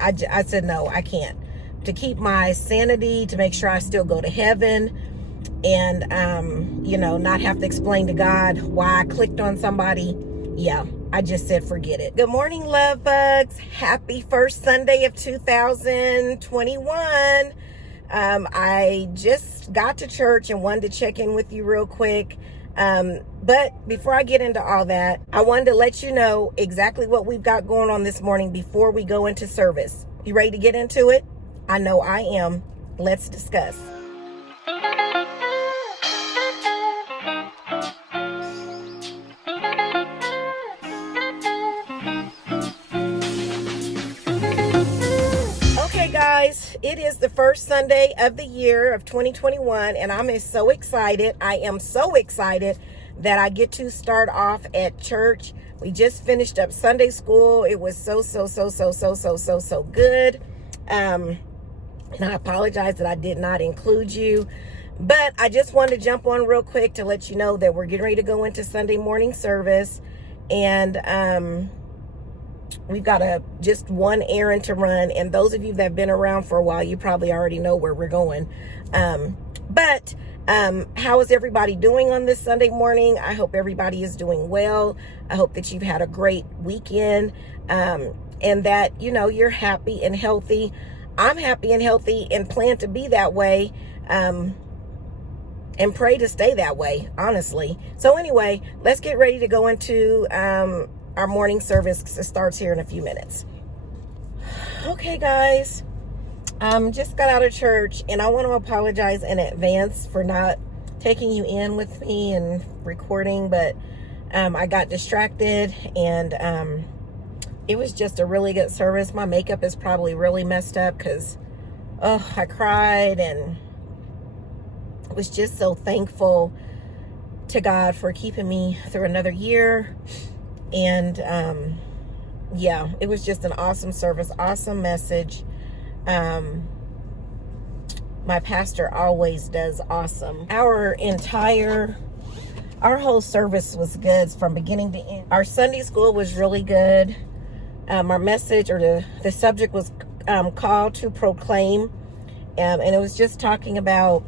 I said, no, I can't. To keep my sanity, to make sure I still go to heaven, and, not have to explain to God why I clicked on somebody. Yeah, I just said, forget it. Good morning, love bugs. Happy first Sunday of 2021. I just got to church and wanted to check in with you real quick. But before I get into all that, I wanted to let you know exactly what we've got going on this morning before we go into service. You ready to get into it? I know I am. Let's discuss. Okay, guys, it is the first Sunday of the year of 2021, and I'm so excited. I am so excited that I get to start off at church. We just finished up Sunday school. It was so good. And I apologize that I did not include you, but I just wanted to jump on real quick to let you know that we're getting ready to go into Sunday morning service, and we've got just one errand to run. And those of you that have been around for a while, you probably already know where we're going. But how is everybody doing on this Sunday morning? I hope everybody is doing well. I hope that you've had a great weekend, and that, you're happy and healthy. I'm happy and healthy and plan to be that way, and pray to stay that way, honestly. So anyway, let's get ready to go into our morning service, because it starts here in a few minutes. Okay, guys, just got out of church, and I want to apologize in advance for not taking you in with me and recording, but I got distracted, and it was just a really good service. My makeup is probably really messed up because, I cried and was just so thankful to God for keeping me through another year. And, it was just an awesome service, awesome message. My pastor always does awesome. Our whole service was good from beginning to end. Our Sunday school was really good. Our message, or the subject, was called to proclaim, and it was just talking about,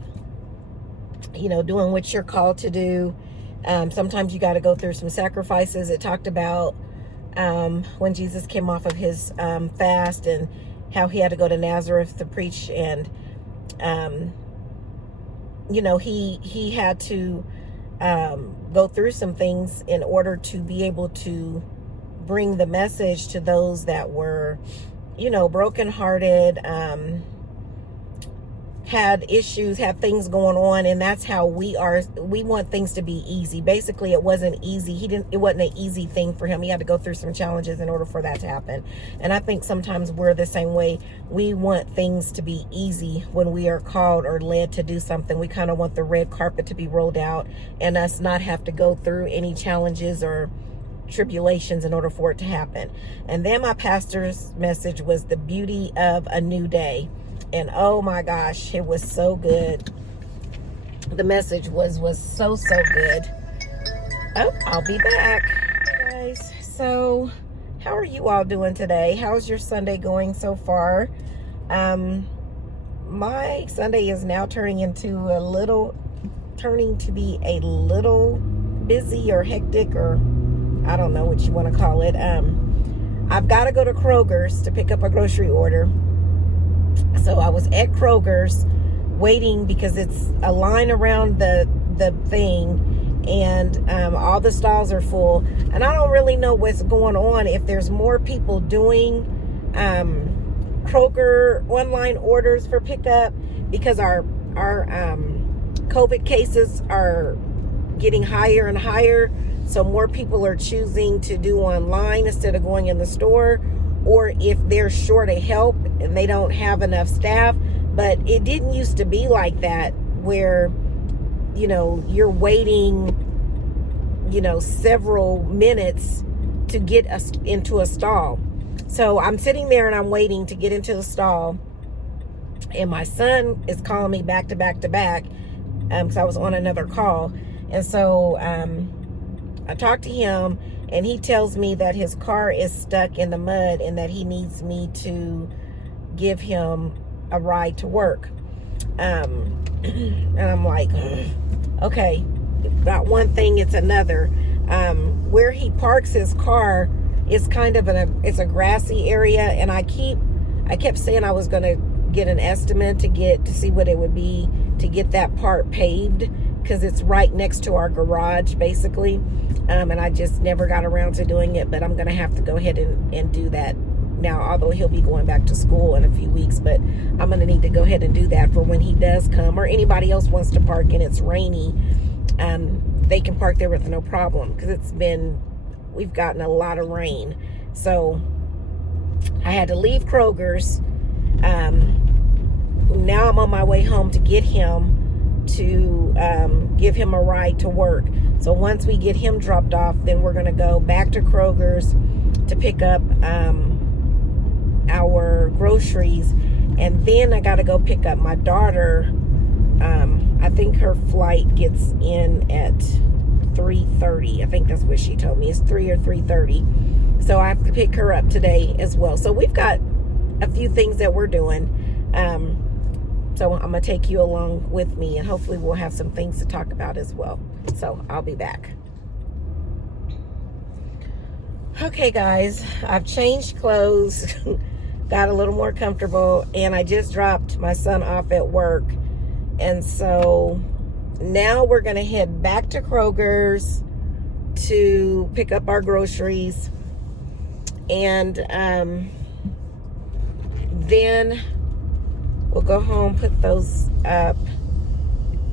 doing what you're called to do. Sometimes you got to go through some sacrifices. It talked about when Jesus came off of his fast, and how he had to go to Nazareth to preach, and he had to go through some things in order to be able to bring the message to those that were, brokenhearted, had issues, had things going on. And that's how we are. We want things to be easy. Basically, it wasn't easy. It wasn't an easy thing for him. He had to go through some challenges in order for that to happen. And I think sometimes we're the same way. We want things to be easy when we are called or led to do something. We kind of want the red carpet to be rolled out and us not have to go through any challenges or tribulations in order for it to happen. And then my pastor's message was the beauty of a new day. And oh my gosh, it was so good. The message was so good. Oh, I'll be back. Hey guys, so how are you all doing today? How's your Sunday going so far? My Sunday is now turning to be a little busy or hectic, or I don't know what you want to call it. I've got to go to Kroger's to pick up a grocery order. So I was at Kroger's waiting because it's a line around the thing, and all the stalls are full. And I don't really know what's going on, if there's more people doing Kroger online orders for pickup, because our COVID cases are getting higher and higher. So more people are choosing to do online instead of going in the store, or if they're short of help and they don't have enough staff. But it didn't used to be like that, where, you're waiting, several minutes to get us into a stall. So I'm sitting there and I'm waiting to get into the stall, and my son is calling me back to back because I was on another call. And so I talked to him, and he tells me that his car is stuck in the mud and that he needs me to give him a ride to work. And I'm like, okay, not one thing, it's another. Where he parks his car is kind of it's a grassy area, and I kept saying I was going to get an estimate to see what it would be to get that part paved, because it's right next to our garage basically. And I just never got around to doing it, but I'm going to have to go ahead and do that now, although he'll be going back to school in a few weeks. But I'm going to need to go ahead and do that for when he does come, or anybody else wants to park and it's rainy. They can park there with no problem, because we've gotten a lot of rain. So I had to leave Kroger's. Now I'm on my way home to get him to give him a ride to work. So once we get him dropped off, then we're going to go back to Kroger's to pick up our groceries. And then I got to go pick up my daughter. I think her flight gets in at 3:30. I think that's what she told me. It's 3 or 3:30. So I have to pick her up today as well. So we've got a few things that we're doing. So I'm going to take you along with me, and hopefully we'll have some things to talk about as well. So I'll be back. Okay, guys, I've changed clothes, got a little more comfortable, and I just dropped my son off at work. And so now we're going to head back to Kroger's to pick up our groceries. And then we'll go home, put those up,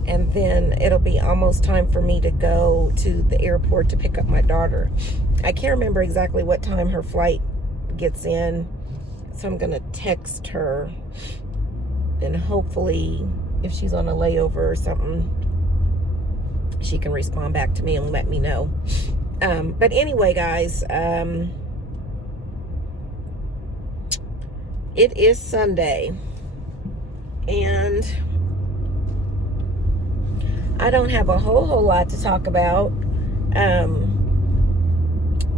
and then it'll be almost time for me to go to the airport to pick up my daughter. I can't remember exactly what time her flight gets in, so I'm going to text her, and hopefully if she's on a layover or something, she can respond back to me and let me know. But anyway, guys, it is Sunday, and I don't have a whole lot to talk about.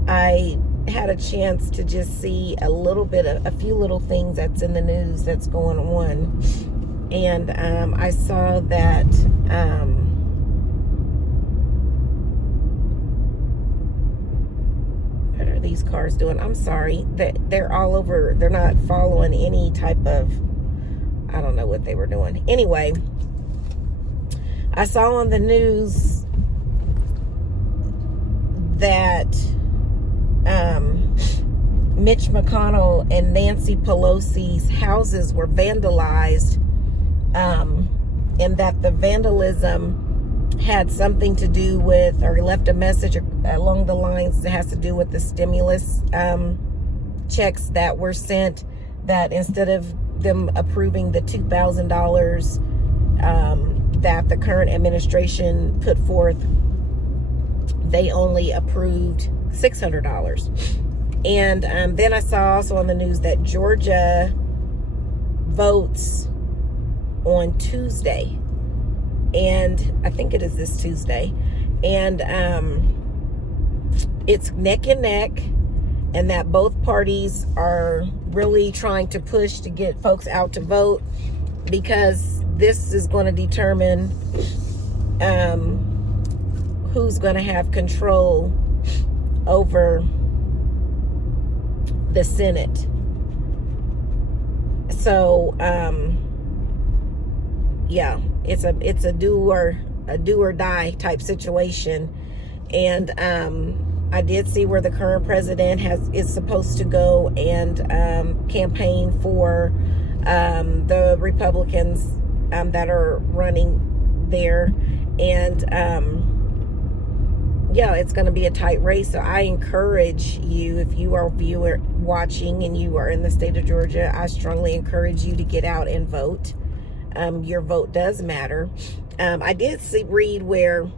I had a chance to just see a few little things that's in the news that's going on. And I saw that what are these cars doing? I'm sorry, they're all over. They're not following any type of, I don't know what they were doing. Anyway, I saw on the news that Mitch McConnell and Nancy Pelosi's houses were vandalized, and that the vandalism had something to do with, or left a message along the lines that has to do with the stimulus checks that were sent, that instead of them approving the $2,000 that the current administration put forth, they only approved $600. And then I saw also on the news that Georgia votes on Tuesday, and I think it is this Tuesday, and it's neck and neck, and that both parties are really trying to push to get folks out to vote, because this is going to determine who's going to have control over the Senate. So yeah, it's a do or die type situation. And I did see where the current president is supposed to go and campaign for the Republicans that are running there. And yeah, it's going to be a tight race. So I encourage you, if you are watching and you are in the state of Georgia, I strongly encourage you to get out and vote. Your vote does matter. I did read where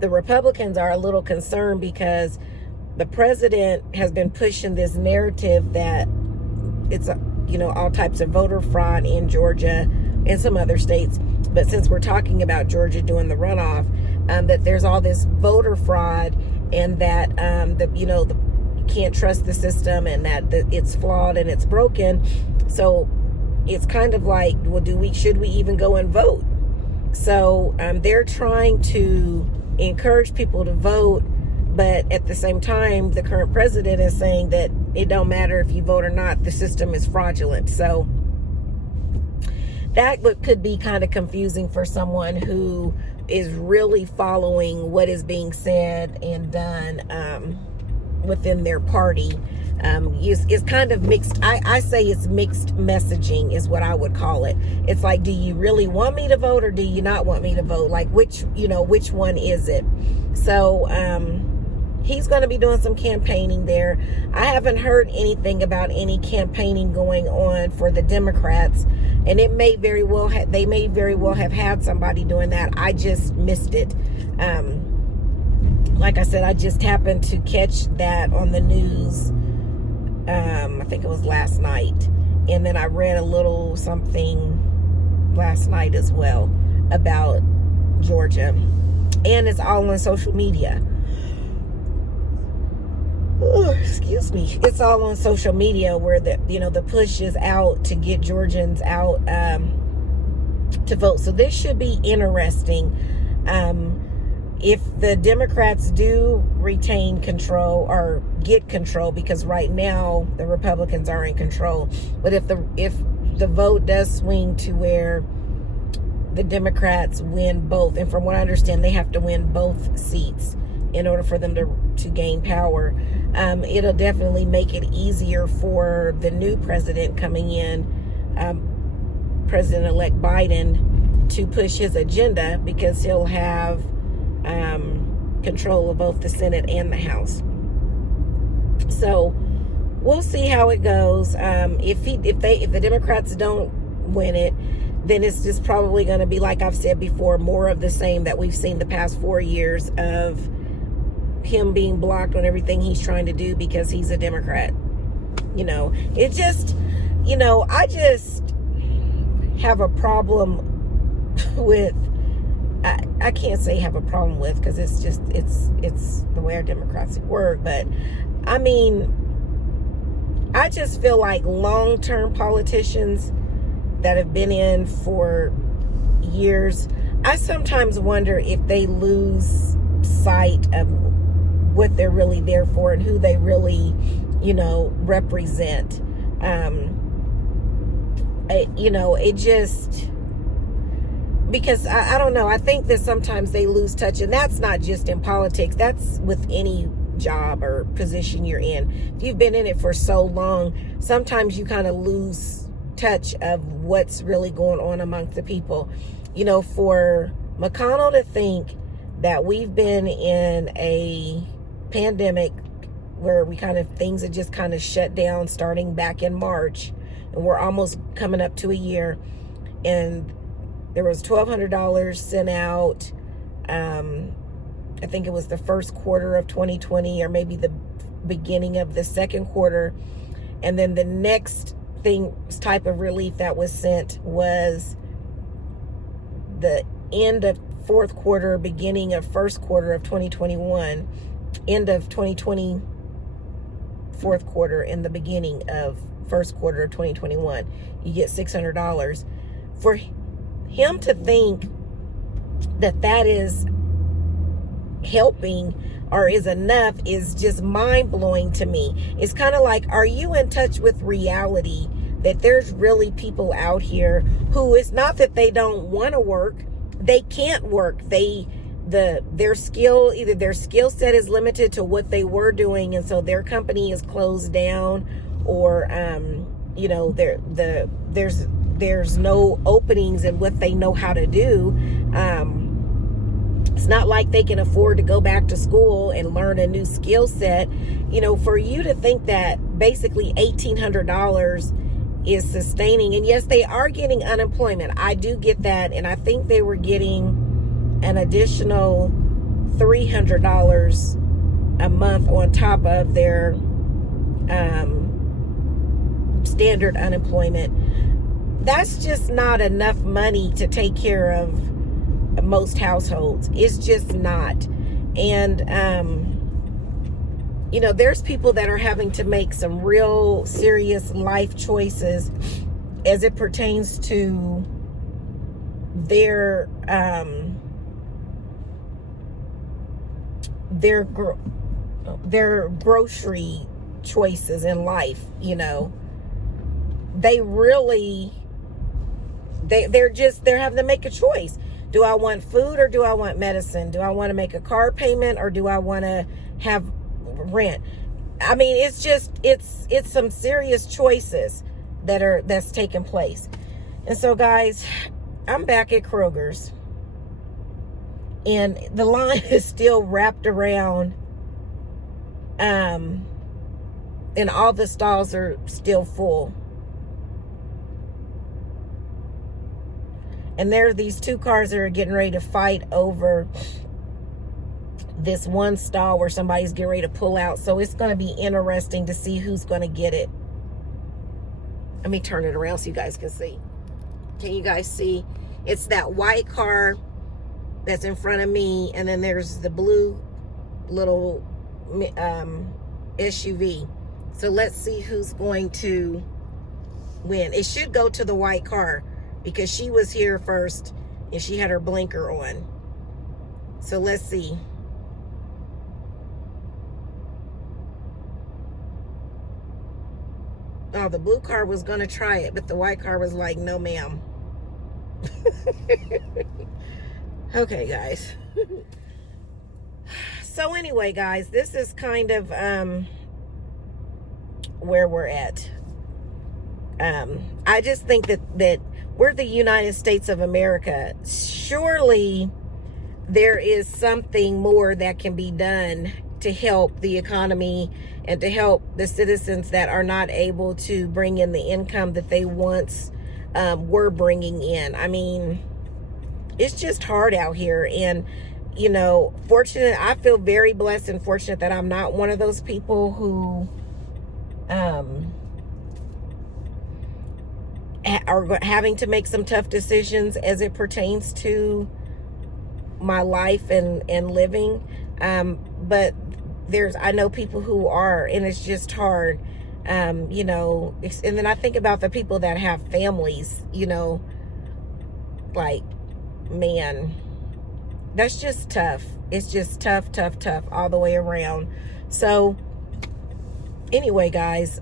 the Republicans are a little concerned because the president has been pushing this narrative that it's all types of voter fraud in Georgia and some other states. But since we're talking about Georgia doing the runoff, that there's all this voter fraud, and that you can't trust the system, and that it's flawed and it's broken. So it's kind of like, well, should we even go and vote? So they're trying to encourage people to vote, but at the same time, the current president is saying that it don't matter if you vote or not, the system is fraudulent. So that could be kind of confusing for someone who is really following what is being said and done within their party. It's kind of mixed. I say it's mixed messaging is what I would call it. It's like, do you really want me to vote or do you not want me to vote? Like, which one is it? So he's going to be doing some campaigning there. I haven't heard anything about any campaigning going on for the Democrats, and they may very well have had somebody doing that. I just missed it. Like I said, I just happened to catch that on the news. I think it was last night, and then I read a little something last night as well about Georgia, and it's all on social media. Excuse me. It's all on social media where the push is out to get Georgians out to vote. So this should be interesting. If the Democrats do retain control or get control, because right now the Republicans are in control, but if the vote does swing to where the Democrats win both, and from what I understand, they have to win both seats in order for them to gain power, it'll definitely make it easier for the new president coming in, President-elect Biden, to push his agenda, because he'll have control of both the Senate and the House. So we'll see how it goes. If the Democrats don't win it, then it's just probably going to be, like I've said before, more of the same that we've seen the past 4 years of him being blocked on everything he's trying to do because he's a Democrat. It just, I just have a problem with, I can't say have a problem with, because it's the way our democracy work, but I mean, I just feel like long-term politicians that have been in for years, I sometimes wonder if they lose sight of what they're really there for and who they really, represent. It just, because I don't know, I think that sometimes they lose touch, and that's not just in politics, that's with any job or position you're in. If you've been in it for so long, sometimes you kind of lose touch of what's really going on amongst the people. For McConnell to think that we've been in a pandemic where things have just kind of shut down starting back in March, and we're almost coming up to a year, and there was $1,200 sent out. I think it was the first quarter of 2020, or maybe the beginning of the second quarter. And then the next type of relief that was sent was the end of fourth quarter, beginning of first quarter of 2021, end of 2020, fourth quarter, and the beginning of first quarter of 2021. You get $600. For him to think that is helping or is enough is just mind-blowing to me. It's kind of like, are you in touch with reality that there's really people out here who, it's not that they don't want to work, they can't work. Their skill set is limited to what they were doing, and so their company is closed down, or there's no openings in what they know how to do. It's not like they can afford to go back to school and learn a new skill set. For you to think that basically $1,800 is sustaining, and yes, they are getting unemployment. I do get that, and I think they were getting an additional $300 a month on top of their standard unemployment. That's just not enough money to take care of most households. It's just not. And you know, there's people that are having to make some real serious life choices as it pertains to their grocery choices in life. You know, they're having to make a choice. Do I want food or do I want medicine? Do I want to make a car payment or do I want to have rent? I mean, it's some serious choices that's taking place. And so, guys, I'm back at Kroger's, and the line is still wrapped around, and all the stalls are still full. And there are these two cars that are getting ready to fight over this one stall where somebody's getting ready to pull out. So it's going to be interesting to see who's going to get it. Let me turn it around so you guys can see. Can you guys see? It's that white car that's in front of me, and then there's the blue little SUV. So let's see who's going to win. It should go to the white car because she was here first and she had her blinker on. So let's see. Oh, the blue car was going to try it, but the white car was like, no, ma'am. Okay, guys. So anyway, guys, this is kind of where we're at. I just think that we're the United States of America. Surely there is something more that can be done to help the economy and to help the citizens that are not able to bring in the income that they once were bringing in. I mean, it's just hard out here. And, you know, I feel very blessed and fortunate that I'm not one of those people who are having to make some tough decisions as it pertains to my life and living. But I know people who are, and it's just hard. You know, and then I think about the people that have families, you know, like, man, that's just tough. It's just tough all the way around. So anyway, guys,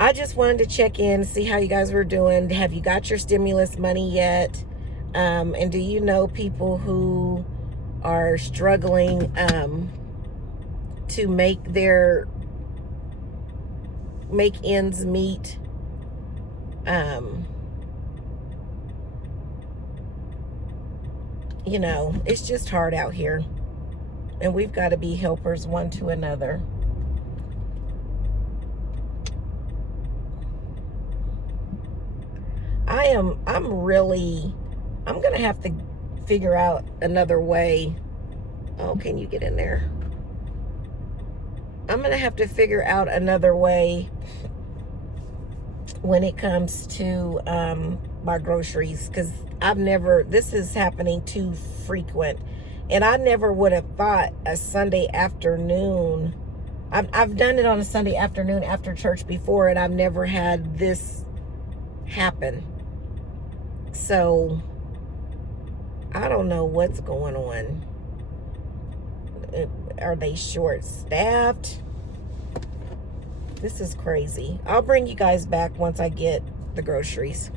I just wanted to check in, see how you guys were doing. Have you got your stimulus money yet? And do you know people who are struggling to make ends meet? You know, it's just hard out here, and we've got to be helpers one to another. I'm gonna have to figure out another way. Oh, can you get in there? I'm gonna have to figure out another way when it comes to my groceries, because this is happening too frequent, and I never would have thought a Sunday afternoon. I've done it on a Sunday afternoon after church before, and I've never had this happen. So I don't know what's going on. Are they short-staffed? This is crazy. I'll bring you guys back once I get the groceries.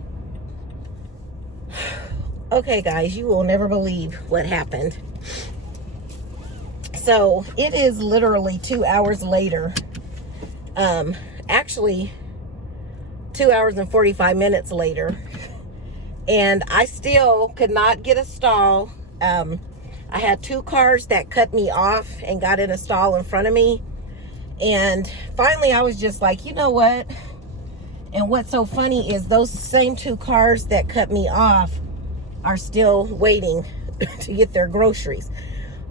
Okay, guys, you will never believe what happened. So it is literally 2 hours later. Actually, 2 hours and 45 minutes later. And I still could not get a stall. I had two cars that cut me off and got in a stall in front of me. And finally, I was just like, you know what? And what's so funny is those same two cars that cut me off are still waiting to get their groceries.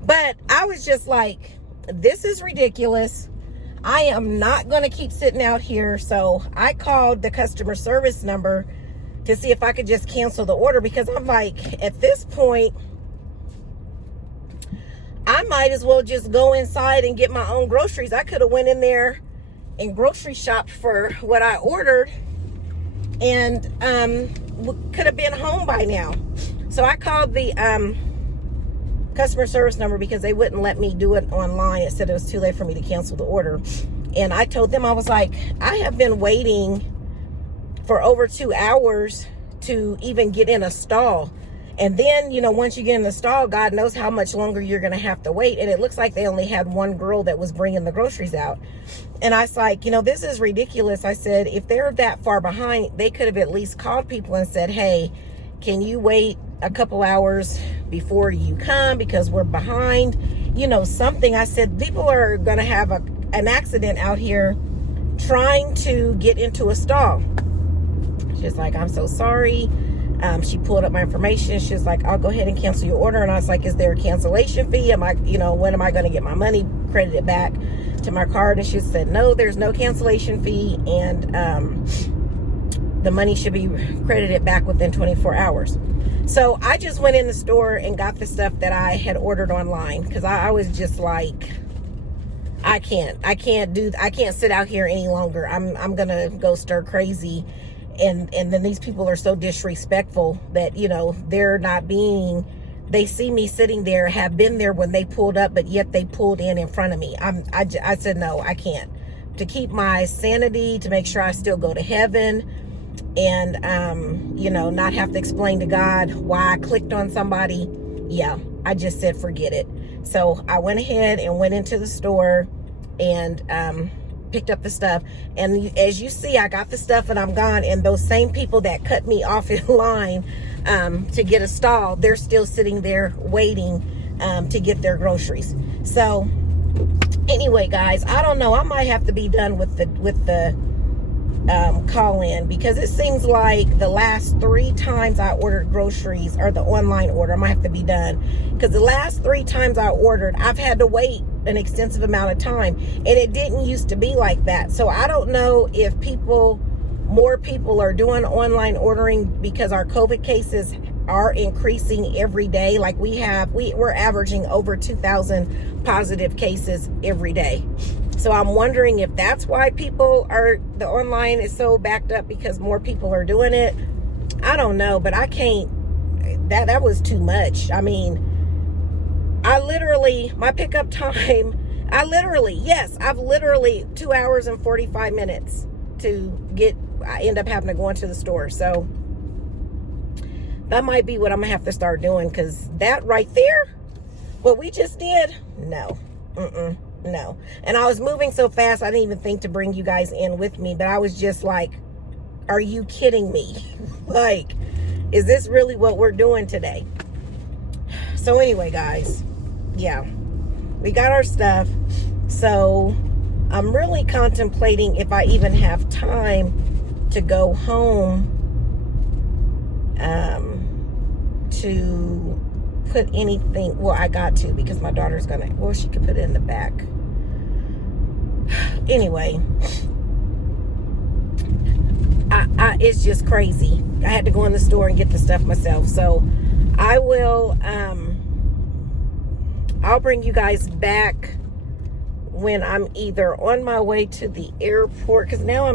But I was just like, this is ridiculous. I am not going to keep sitting out here. So I called the customer service number to see if I could just cancel the order, because I'm like, at this point, I I might as well just go inside and get my own groceries. I could have went in there and grocery shopped for what I ordered and could have been home by now. So I called the customer service number because they wouldn't let me do it online. It said it was too late for me to cancel the order. And I told them, I was like, I have been waiting for over 2 hours to even get in a stall. And then, you know, once you get in the stall, God knows how much longer you're going to have to wait. And it looks like they only had one girl that was bringing the groceries out. And I was like, you know, this is ridiculous. I said, if they're that far behind, they could have at least called people and said, hey, can you wait a couple hours before you come because we're behind? You know, something. I said, people are going to have an accident out here trying to get into a stall. She's like, I'm so sorry. She pulled up my information. She's like, I'll go ahead and cancel your order. And I was like, is there a cancellation fee? Am I, you know, when am I going to get my money credited back to my card? And she said, no, there's no cancellation fee. And the money should be credited back within 24 hours. So I just went in the store and got the stuff that I had ordered online. Cause I was just like, I can't sit out here any longer. I'm going to go stir crazy. And then these people are so disrespectful that, you know, they see me sitting there, have been there when they pulled up, but yet they pulled in front of me. I said, no, I can't. To keep my sanity, to make sure I still go to heaven and, you know, not have to explain to God why I clicked on somebody. Yeah, I just said, forget it. So I went ahead and went into the store and, picked up the stuff, and as you see, I got the stuff and I'm gone, and those same people that cut me off in line to get a stall, they're still sitting there waiting to get their groceries. So anyway, guys, I don't know, I might have to be done with the call in, because it seems like the last 3 times I ordered groceries, or the online order, I might have to be done, because the last 3 times I ordered, I've had to wait an extensive amount of time, and it didn't used to be like that. So I don't know if more people are doing online ordering because our COVID cases are increasing every day. Like we're averaging over 2,000 positive cases every day. So I'm wondering if that's why the online is so backed up, because more people are doing it. I don't know, but I can't, that was too much. I mean, my pickup time, I've literally 2 hours and 45 minutes I end up having to go into the store. So that might be what I'm gonna have to start doing, because that right there, what we just did, no. No. And I was moving so fast, I didn't even think to bring you guys in with me, but I was just like, are you kidding me? Like, is this really what we're doing today? So anyway, guys, yeah, we got our stuff. So I'm really contemplating if I even have time to go home to put anything. Well, I got to, because my daughter's she could put it in the back. Anyway, it's just crazy. I had to go in the store and get the stuff myself. So I will, I'll bring you guys back when I'm either on my way to the airport, because now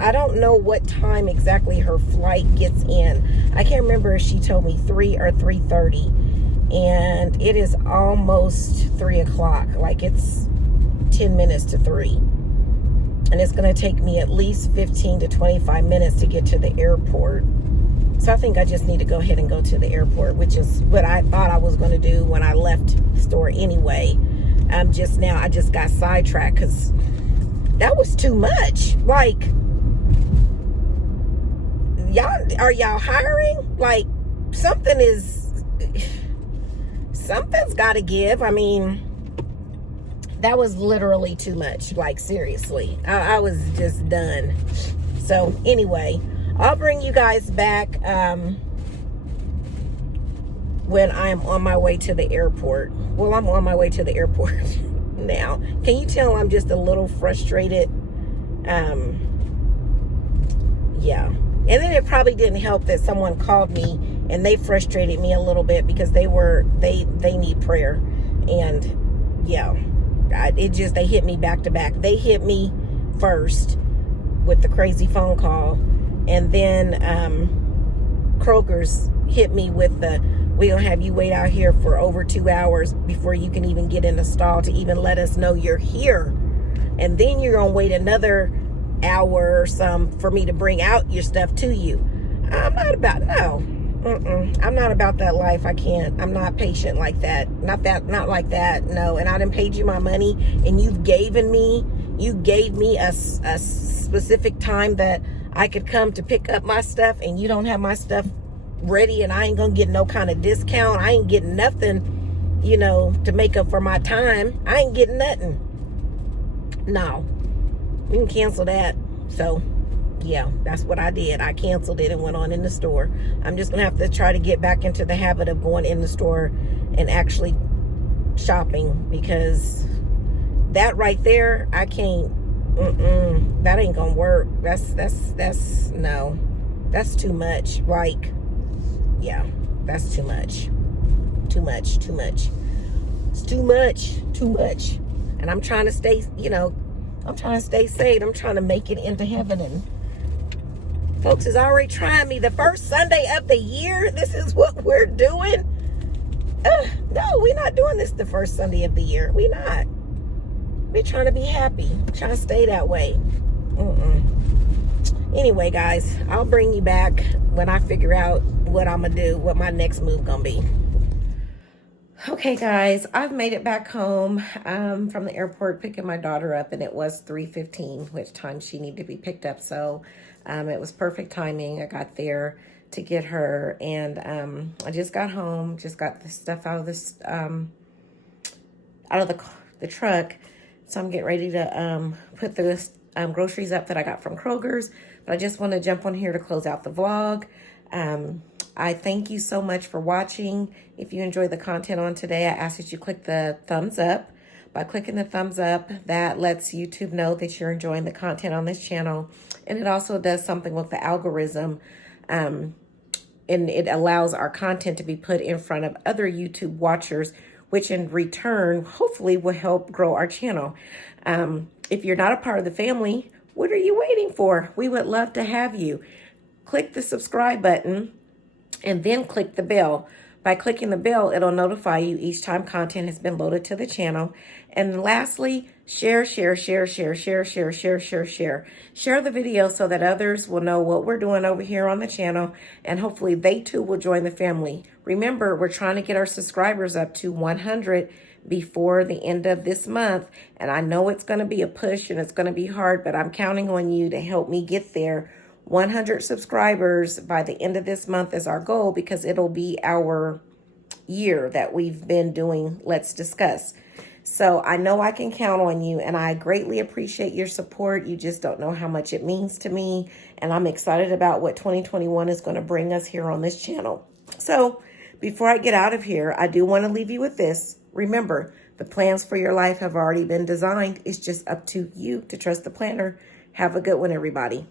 I don't know what time exactly her flight gets in. I can't remember if she told me 3 or 3:30, and it is almost 3 o'clock. Like, it's 10 minutes to 3, and it's going to take me at least 15 to 25 minutes to get to the airport. So I think I just need to go ahead and go to the airport, which is what I thought I was going to do when I left the store anyway. Just now, I just got sidetracked because that was too much. Like, are y'all hiring? Like, something's got to give. I mean, that was literally too much. Like, seriously, I was just done. So anyway, I'll bring you guys back when I'm on my way to the airport. Well, I'm on my way to the airport now. Can you tell I'm just a little frustrated? Yeah. And then it probably didn't help that someone called me and they frustrated me a little bit, because they need prayer. And yeah, they hit me back to back. They hit me first with the crazy phone call, and then Kroger's hit me with the, we'll have you wait out here for over 2 hours before you can even get in the stall to even let us know you're here. And then you're going to wait another hour or some for me to bring out your stuff to you. I'm not about, no. I'm not about that life. I can't. I'm not patient like that. Not like that. No. And I done paid you my money, and you gave me a specific time that I could come to pick up my stuff, and you don't have my stuff ready, and I ain't gonna get no kind of discount. I ain't getting nothing, to make up for my time. I ain't getting nothing. No. We can cancel that. So yeah, that's what I did. I canceled it and went on in the store. I'm just gonna have to try to get back into the habit of going in the store and actually shopping, because that right there, I can't. That ain't gonna work. That's no. That's too much. Like, yeah, that's too much. Too much. It's too much. And I'm trying to stay. I'm trying to stay saved. I'm trying to make it into heaven, and folks is already trying me. The first Sunday of the year, this is what we're doing. No, we're not doing this the first Sunday of the year. We're not. We're trying to be happy. Trying to stay that way. Anyway, guys, I'll bring you back when I figure out what I'm going to do, what my next move going to be. Okay, guys, I've made it back home from the airport, picking my daughter up, and it was 3:15, which time she needed to be picked up. So it was perfect timing. I got there to get her, and I just got home, just got the stuff out of this out of the truck. So I'm getting ready to put the groceries up that I got from Kroger's. But I just want to jump on here to close out the vlog. I thank you so much for watching. If you enjoyed the content on today, I ask that you click the thumbs up. By clicking the thumbs up, that lets YouTube know that you're enjoying the content on this channel. And it also does something with the algorithm. And it allows our content to be put in front of other YouTube watchers, which in return, hopefully will help grow our channel. If you're not a part of the family, what are you waiting for? We would love to have you. Click the subscribe button and then click the bell. By clicking the bell, it'll notify you each time content has been loaded to the channel. And lastly, share. Share the video so that others will know what we're doing over here on the channel, and hopefully they too will join the family. Remember, we're trying to get our subscribers up to 100 before the end of this month. And I know it's going to be a push and it's going to be hard, but I'm counting on you to help me get there. 100 subscribers by the end of this month is our goal, because it'll be our year that we've been doing Let's Discuss. So I know I can count on you, and I greatly appreciate your support. You just don't know how much it means to me, and I'm excited about what 2021 is going to bring us here on this channel. So before I get out of here, I do want to leave you with this. Remember, the plans for your life have already been designed. It's just up to you to trust the planner. Have a good one, everybody.